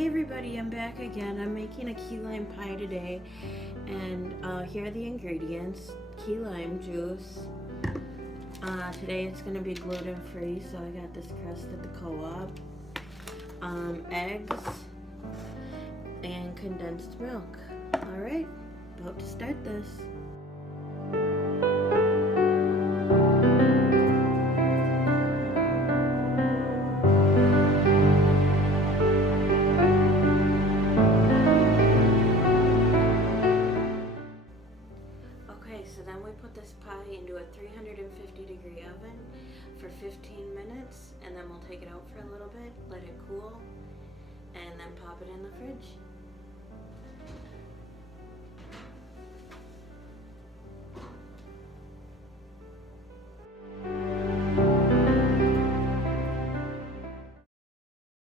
Hey everybody, I'm back again. I'm making a key lime pie today, and here are the ingredients. Key lime juice. Today it's going to be gluten free, so I got this crust at the co-op. Eggs and condensed milk. Alright, about to start this. Okay, so then we put this pie into a 350-degree oven for 15 minutes, and then we'll take it out for a little bit, let it cool, and then pop it in the fridge.